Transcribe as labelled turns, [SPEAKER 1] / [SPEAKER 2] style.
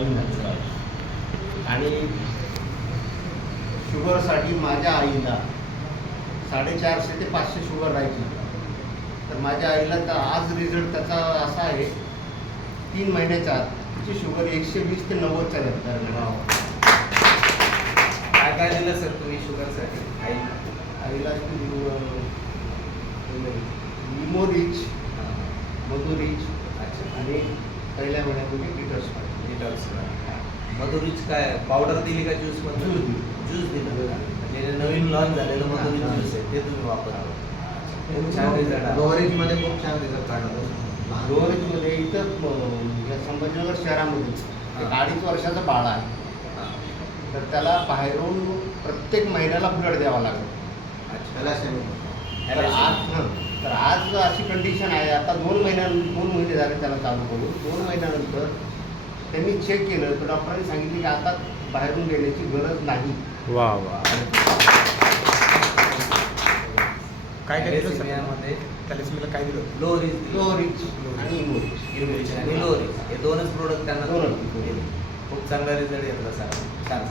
[SPEAKER 1] नवीन आहे. आणि शुगरसाठी माझ्या आईला साडेचारशे ते पाचशे शुगर राहायची तर माझ्या आईला तर आज रिझल्ट त्याचा असा आहे तीन महिन्याच्या आत तिची शुगर एकशे वीस ते नव्वदच्या दरम्यान
[SPEAKER 2] काय काय दिलं सर तुम्ही शुगरसाठी? आई?
[SPEAKER 1] आईला लिमोरिच मधुरिच
[SPEAKER 2] अच्छा.
[SPEAKER 1] आणि पहिल्या महिन्यामध्ये पिटर्स
[SPEAKER 2] डिटॉक्स मधुरीच काय पावडर दिली का
[SPEAKER 1] ज्यूसमध्ये.
[SPEAKER 2] ज्यूस दिलं. म्हणजे नवीन लॉन्च झालेलं मधुरी ज्यूस आहे ते तुम्ही वापरा खूप छान रिझल्ट आला.
[SPEAKER 3] लोअरेजमध्ये खूप छान रिझल्ट काढला
[SPEAKER 1] लोअरेजमध्ये इथं संभाजीनगर शहरामध्ये एक. अडीच वर्षाचा बाळ आहे. तर त्याला बाहेरून प्रत्येक महिन्याला ब्लड द्यावा लागेल
[SPEAKER 2] अच्छा.
[SPEAKER 3] त्याला
[SPEAKER 1] आज आज अशी कंडिशन आहे. आता दोन महिन्या दोन महिने झाले त्याला चालू करून. दोन महिन्यानंतर त्यांनी चेक केलं. तर डॉक्टरांनी सांगितले की आता बाहेरून देण्याची गरज नाही.
[SPEAKER 4] वा वा. काय काय दिलं सर
[SPEAKER 2] थॅलेसेमियामध्ये
[SPEAKER 4] थॅलेसेमियाला काय दिलं
[SPEAKER 2] लोअरीज
[SPEAKER 1] लोअरिच आणि इमोरिच
[SPEAKER 2] इम्युनिटी आणि लोअरीज हे दोनच प्रोडक्ट त्यांना. खूप चांगला रिझल्ट घेतला सर छान